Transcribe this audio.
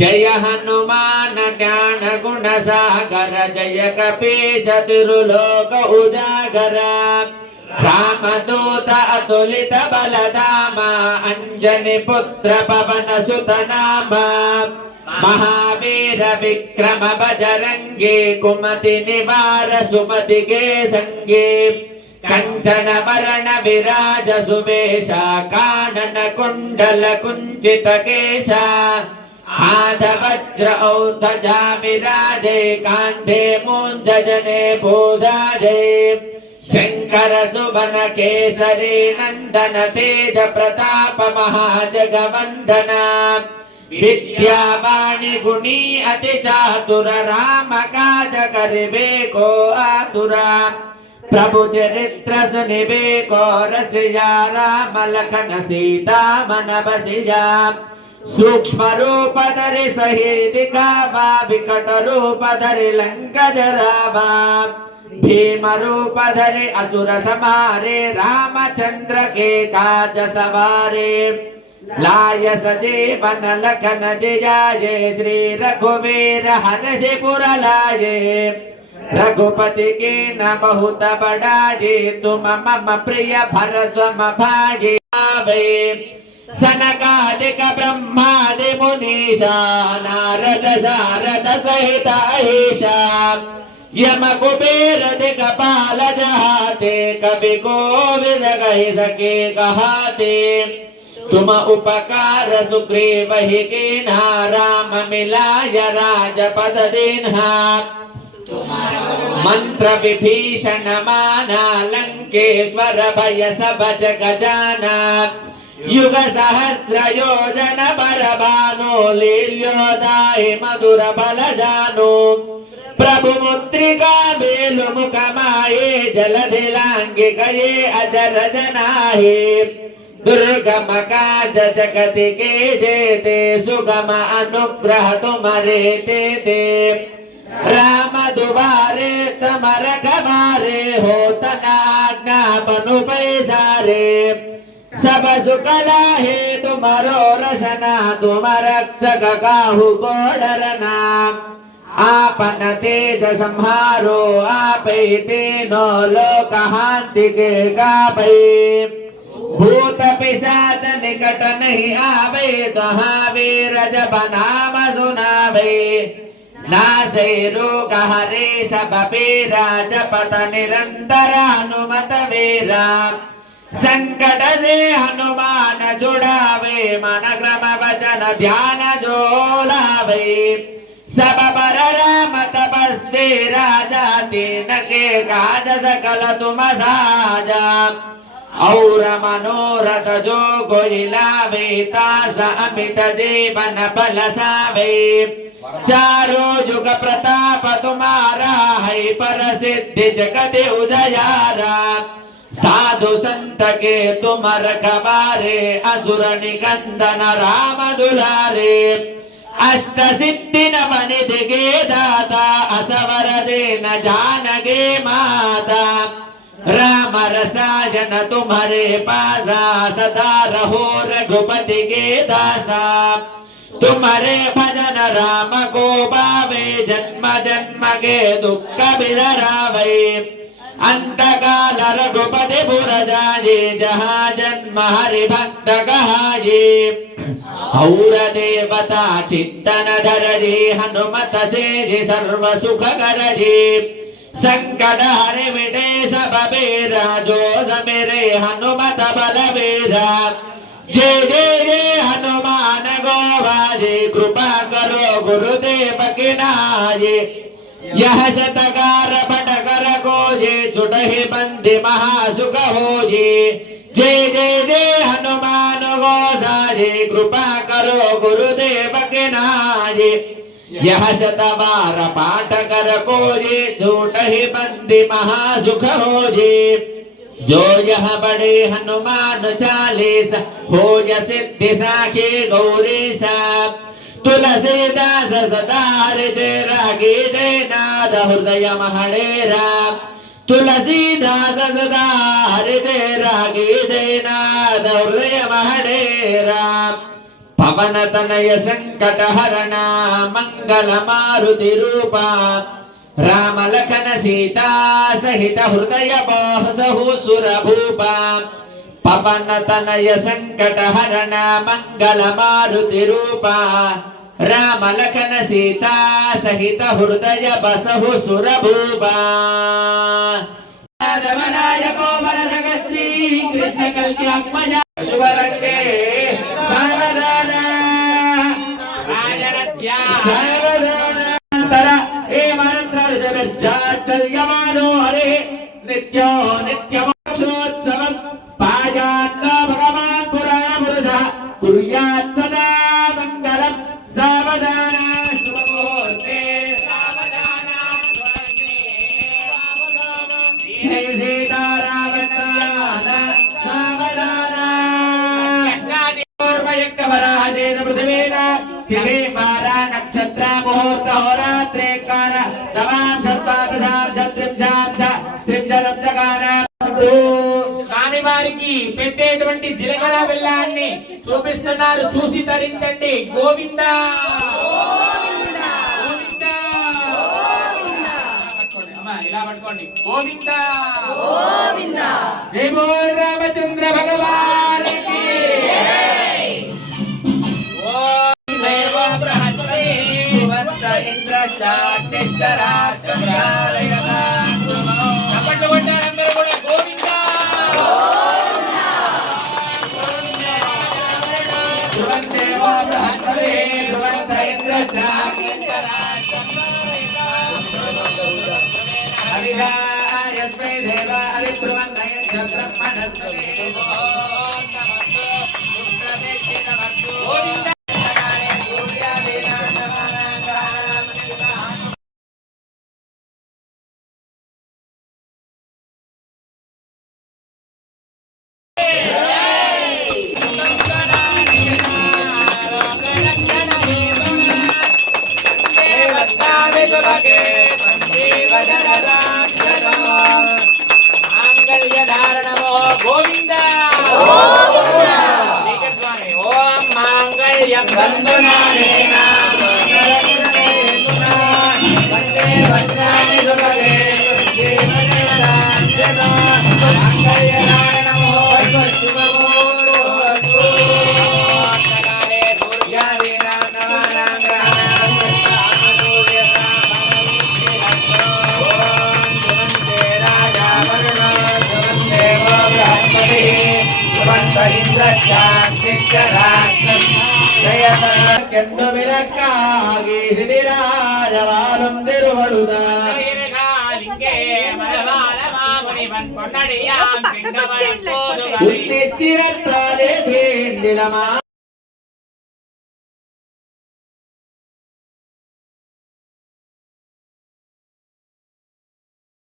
जय हनुमान ज्ञान गुण सागर जय कपीश तिरुलोक उजागर रामदूत अतुलित बलधामा अंजनी पुत्र पवन सुत नामा महावीर विक्रम बजरंगी कुमति निवार सुमति के संगी कंचन वरण विराज सुवेशा कानन कुंडल कुंचित केशा आधवज्र औधजा विराजे कांधे मूंज जने भूषाजे शंकर सुवन केसरी नंदन तेज प्रताप महाजगवंदन विद्यावाणी गुणी अति चातुर राम काज करिबे को आतुरा प्रभु चरित्र सुनिबे को रसिया राम लखन सीता मन बसिया सूक्ष्म रूप धरि सहित दिखावा विकट रूप धरि लंक जरावा भीम रूप धरि असुर समारे रामचंद्र के काज सवारे लाय सजीवन लखन जियाये श्री रघुवीर हर्षिपुर लाये रघुपति के न बहुत बड़ाये तुम मम प्रिय भरसम भाये सनकादिक ब्रह्मादि मुनीषा नारद शारद सहित अहिषा यम कुबेर दिक्पाल जहाते कवि कोविद कहि सके कहाते तुम उपकार सुग्रीव ही कीन्हा राम मिलाय राजपद दीन्हा मंत्र विभीषण माना लंकेश्वर भय सब जग जाना युग सहस्र योजन बरबानो लील्योदाहि मधुर बल जानो प्रभु मुद्रिका बेलु मुख माये जलधि लांघिकये अजर जनाहि दुर्गम काज जगति के जेते सुगम अनुग्रह तुम्हारे तेते राम दुबारे तमर कबारे हो तनाज्ञा बनु पैसारे सब सुकला है तुम्हारो रसना तुम रक्षक काहू को डरना आपन तेज संहारो आप तीनों लोक हांति के गावे भूत पिशाच निकट नहीं आवे महावीर जब नाम सुनावे नासे रोग हरे सब पीरा जपत निरंतर हनुमत वीरा संकट से हनुमान जुड़ावे मन क्रम वचन ध्यान जो लावे सब पर राम तपस्वी राजा तीन के काज सकल तुम साजा और मनोरथ जो कोई लावे तास अमित जीवन बल सावे चारों युग प्रताप तुम्हारा है पर सिद्धि जगत उदयारा साधु संत के तुम रखवारे असुर निकंदन राम दुलारे अष्ट सिद्धि नव निधि के दाता असवर देन जानगे माता राम रसायन तुम्हारे पासा सदा रहो रघुपति के दासा तुम्हारे भजन राम को पावे जन्म जन्म के दुख बिलरावे अंत काल रघुपति पुर जाये जहाँ जन्म हरि भक्त कहाये और देवता चित्तन धरजे हनुमत से सर्व सुख करजे संकट हरि मिटे सब बेरा जो मेरे हनुमत बलबीरा जय जय जय हनुमान गोवाजे कृपा करो गुरुदेव की नाये यह शतकार पट कर गोजे छुटहि बंदि महासुख होजे जय जय जय हनुमान गोसाजे कृपा करो गुरुदेव के नाये यह शतवार पाठ कर गोजे छुटहि बंदि महासुख होजे जो यह बड़े हनुमान चालीसा हो सिद्धि साखी गौरीसा तुलसीदास सदार जय रागे जय नाद हृदय महडेरा तुलसीदास सदार जय रागे जय नाद हृदय महडेरा పవనతనయ సంకటహరణ మంగళ మారుతి రూప రామలఖన సీతా సహిత హృదయ బాహుసుర భూప పవనతనయ సంకటహరణ మంగళ మారుతి రూప రామలఖన సీతా సహిత హృదయ బసహు సురభూప రమణాయకో వరదగ శ్రీ కృష్ణ కల్ప్యాత్మజ శుభరంగే సావధాన రాజరథ్యా సావధానంతర హే మంత్రాలు జగజ్జాత్కల్యమానో హరే నిత్యో నిత్యమోక్షోత్సవం పాజాన్న భగవాన్ పురాణ పురుష కుర్యాత్ సదా మంగళం సావధాన శుభముహూర్తే సావధాన హే సీతారామచంద్ర సావధాన వరాహదేన పృథివేన దివే మారా నక్షత్ర ముహూర్త హోరాత్రే కాల తమాం సత్పాదశాం త్రింశాం త్రింశదబ్దకాల స్వామి వారికి పెట్టేటువంటి జీలకర్ర బెల్లాన్ని చూపిస్తున్నారు, చూసి తరించండి. గోవింద ఇలా పట్టుకోండి. గోవింద జై బోల్ రామచంద్ర భగవానికి. చప్పట్లు కొట్టారందరూ కూడా. గోవింద ధ్రువందేవో బృహస్పతి ధ్రువంత ఇంద్ర అవిధాయస్మై దేవ అవిధ్రువంతయ బ్రహ్మణస్పతి గోవింద ఓం మాంగళ్యం బంధునానేన వందే వజ్రాని సుభగే పక్కకొచ్చేయండి.